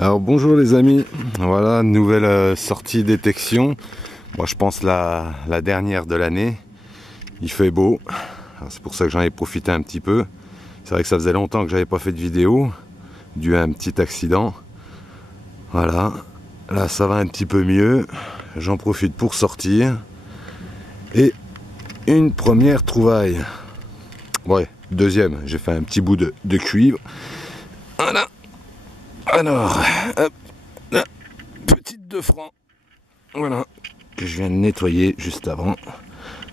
Alors bonjour les amis, voilà, nouvelle sortie détection. Moi je pense la dernière de l'année. Il fait beau, c'est pour ça que j'en ai profité un petit peu. C'est vrai que ça faisait longtemps que j'avais pas fait de vidéo, dû à un petit accident. Voilà, là ça va un petit peu mieux. J'en profite pour sortir. Et une première trouvaille. Ouais, deuxième, j'ai fait un petit bout de cuivre. Voilà. Alors, hop, là, petite 2 francs. Voilà, que je viens de nettoyer juste avant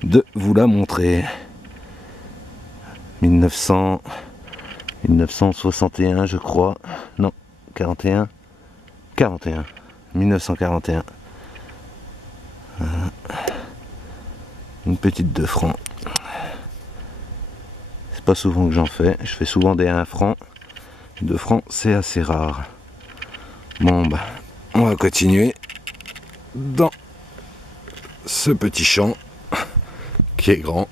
de vous la montrer. 1961 je crois. Non, 41. 1941. Voilà. Une petite 2 francs. C'est pas souvent que j'en fais. Je fais souvent des 1 franc. 2 francs, c'est assez rare. Bon, bah, on va continuer dans ce petit champ qui est grand.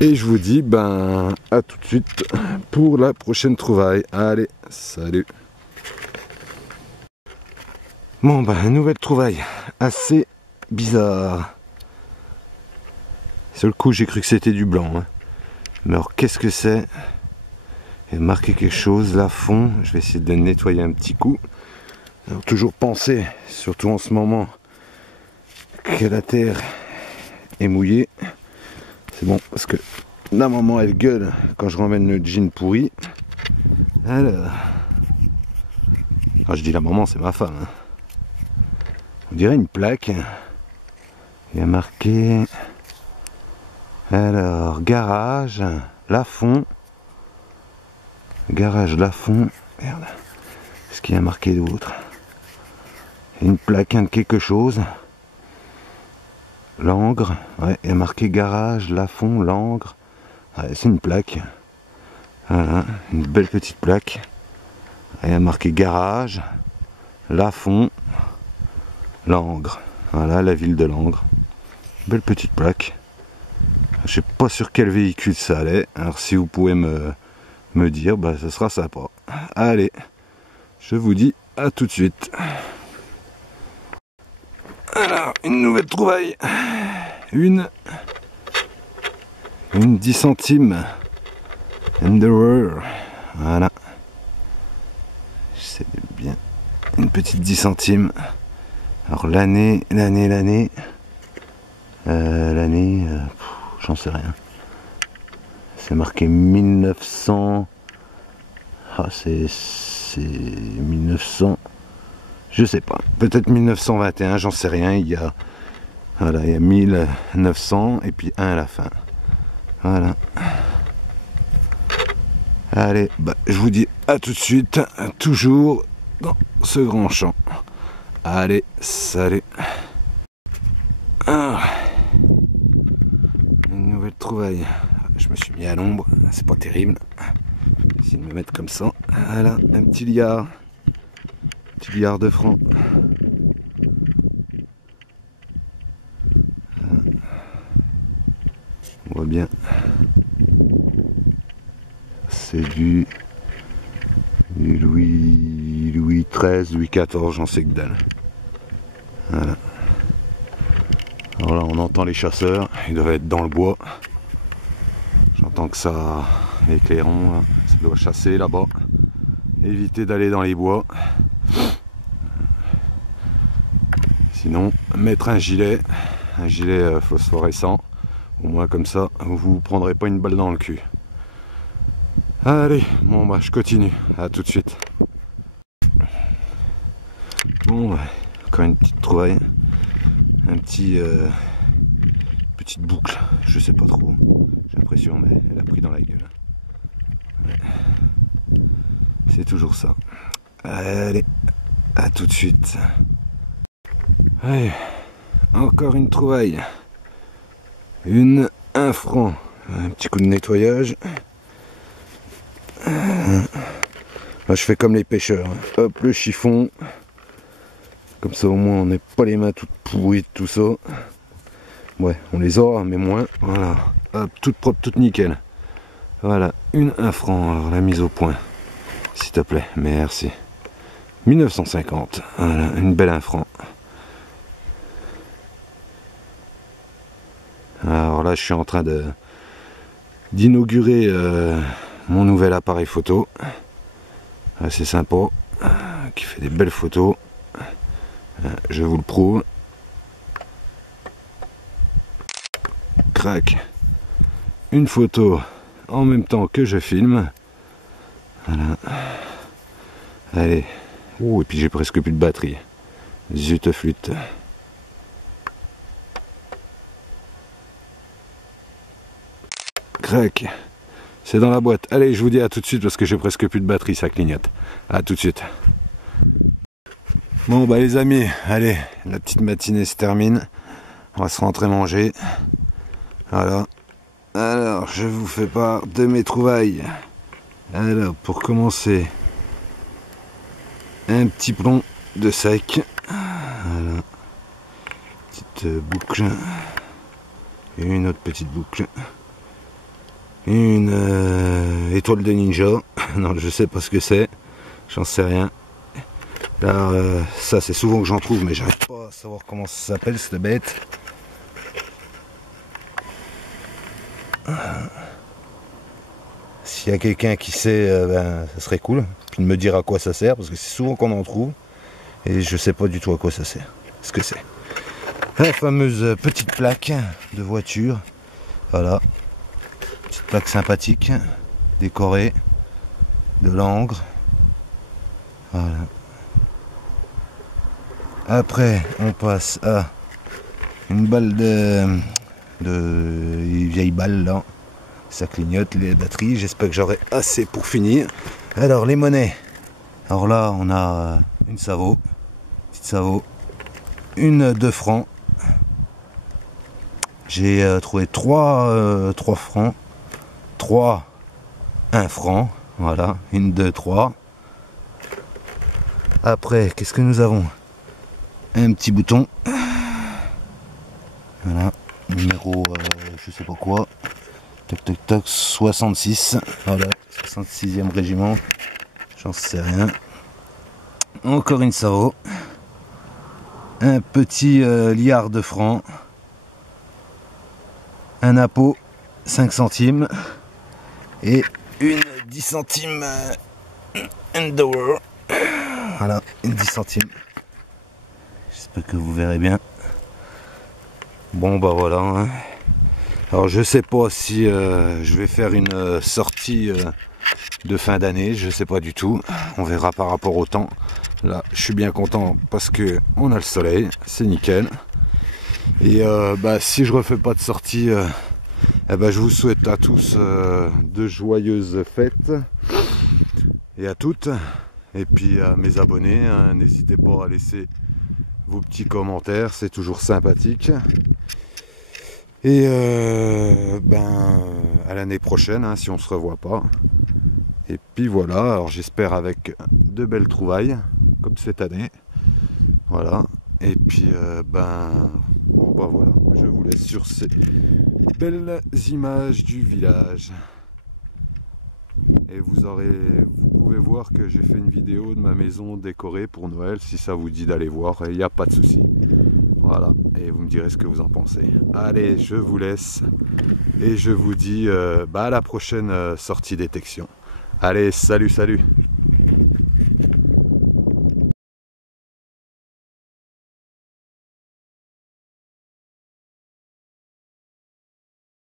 Et je vous dis, ben, à tout de suite pour la prochaine trouvaille. Allez, salut. Bon, ben, une nouvelle trouvaille assez bizarre. Sur le coup, j'ai cru que c'était du blanc. Hein. Mais alors, qu'est-ce que c'est? Il y a marqué quelque chose là, fond. Je vais essayer de le nettoyer un petit coup. Alors, toujours penser, surtout en ce moment, que la terre est mouillée. C'est bon, parce que la maman, elle gueule quand je ramène le jean pourri. Alors, quand je dis la maman, c'est ma femme. Hein. On dirait une plaque. Il y a marqué... Alors, garage, Lafond. Garage Lafond. Merde. Qu'est-ce qu'il y a marqué d'autre? Une plaque de quelque chose. Langres. Ouais, il y a marqué garage Lafond, Langres. Ouais, c'est une plaque. Voilà, une belle petite plaque. Il y a marqué garage Lafond, Langres. Voilà, la ville de Langres. Belle petite plaque. Je sais pas sur quel véhicule ça allait. Alors si vous pouvez me dire, bah ce sera sympa. Allez, je vous dis à tout de suite. Alors, une nouvelle trouvaille. Une 10 centimes. Endeavour. Voilà. C'est bien. Une petite 10 centimes. Alors l'année, j'en sais rien. C'est marqué 1900. Ah, c'est 1900. Je sais pas. Peut-être 1921, j'en sais rien. Il y a 1900 et puis 1 à la fin. Voilà. Allez, bah, je vous dis à tout de suite. Toujours dans ce grand champ. Allez, salut. Ah. Une nouvelle trouvaille. Je me suis mis à l'ombre, c'est pas terrible. Essayer de me mettre comme ça. Voilà, un petit liard. Petit liard de francs. On voit bien. C'est du Louis XIII, Louis XIV, j'en sais que dalle. Voilà. Alors là, on entend les chasseurs, ils doivent être dans le bois. J'entends que ça, les clairons, ça doit chasser là-bas. Éviter d'aller dans les bois. Sinon, mettre un gilet phosphorescent. Au moins comme ça, vous ne prendrez pas une balle dans le cul. Allez, bon bah je continue. À tout de suite. Bon, bah, encore une petite trouvaille. Un petit... petite boucle, je sais pas trop. J'ai l'impression, mais elle a pris dans la gueule. Ouais. C'est toujours ça. Allez, à tout de suite. Allez, encore une trouvaille. 1 franc. Un petit coup de nettoyage. Là, je fais comme les pêcheurs. Hop, le chiffon. Comme ça, au moins, on n'est pas les mains toutes pourries de tout ça. Ouais, on les aura, mais moins. Voilà. Hop, toute propre, toute nickel. Voilà, 1 franc. Alors, la mise au point. S'il te plaît, merci. 1950, voilà, une belle 1 franc. Alors là, je suis en train d'inaugurer mon nouvel appareil photo. Assez sympa, qui fait des belles photos. Je vous le prouve. Crac. Une photo en même temps que je filme. Voilà. Allez. Oh, et puis j'ai presque plus de batterie. Zut flûte. Crac. C'est dans la boîte. Allez, je vous dis à tout de suite parce que j'ai presque plus de batterie, ça clignote. À tout de suite. Bon bah les amis, allez, la petite matinée se termine. On va se rentrer manger. Voilà. Alors, je vous fais part de mes trouvailles. Alors, pour commencer, un petit plomb de sec. Voilà. Petite boucle. Et une autre petite boucle. Une étoile de ninja. Non, je sais pas ce que c'est. J'en sais rien. Alors, ça, c'est souvent que j'en trouve, mais j'arrive pas à savoir comment ça s'appelle, cette bête. S'il y a quelqu'un qui sait, ben, ça serait cool. Puis de me dire à quoi ça sert, parce que c'est souvent qu'on en trouve. Et je sais pas du tout à quoi ça sert. Ce que c'est. La fameuse petite plaque de voiture. Voilà. Petite plaque sympathique. Décorée. De l'encre. Voilà. Après, on passe à une balle de vieille balle là. Ça clignote les batteries. J'espère que j'aurai assez pour finir. Alors les monnaies. Alors là, on a une Savo, petite Savo, une 2 francs. J'ai trouvé 3 francs, 3 1 franc. Voilà, une 2 3. Après, qu'est-ce que nous avons? Un petit bouton. Voilà, numéro je sais pas quoi. Toc toc toc, 66. Voilà, 66e régiment. J'en sais rien. Encore une Savo. Un petit liard de francs. Un appôt 5 centimes. Et une 10 centimes Endower. Voilà, une 10 centimes. J'espère que vous verrez bien. Bon bah voilà. Hein. Alors je sais pas si je vais faire une sortie de fin d'année, je sais pas du tout. On verra par rapport au temps. Là, je suis bien content parce que on a le soleil, c'est nickel. Et bah, si je refais pas de sortie, eh ben, je vous souhaite à tous de joyeuses fêtes et à toutes. Et puis à mes abonnés, hein, n'hésitez pas à laisser vos petits commentaires, c'est toujours sympathique. Et ben, à l'année prochaine, hein, si on se revoit pas. Et puis voilà, alors j'espère avec de belles trouvailles, comme cette année. Voilà. Et puis ben, bon, ben voilà, je vous laisse sur ces belles images du village. Et vous pouvez voir que j'ai fait une vidéo de ma maison décorée pour Noël, si ça vous dit d'aller voir, il n'y a pas de souci. Voilà, et vous me direz ce que vous en pensez. Allez, je vous laisse et je vous dis bah, à la prochaine sortie détection. Allez, salut, salut!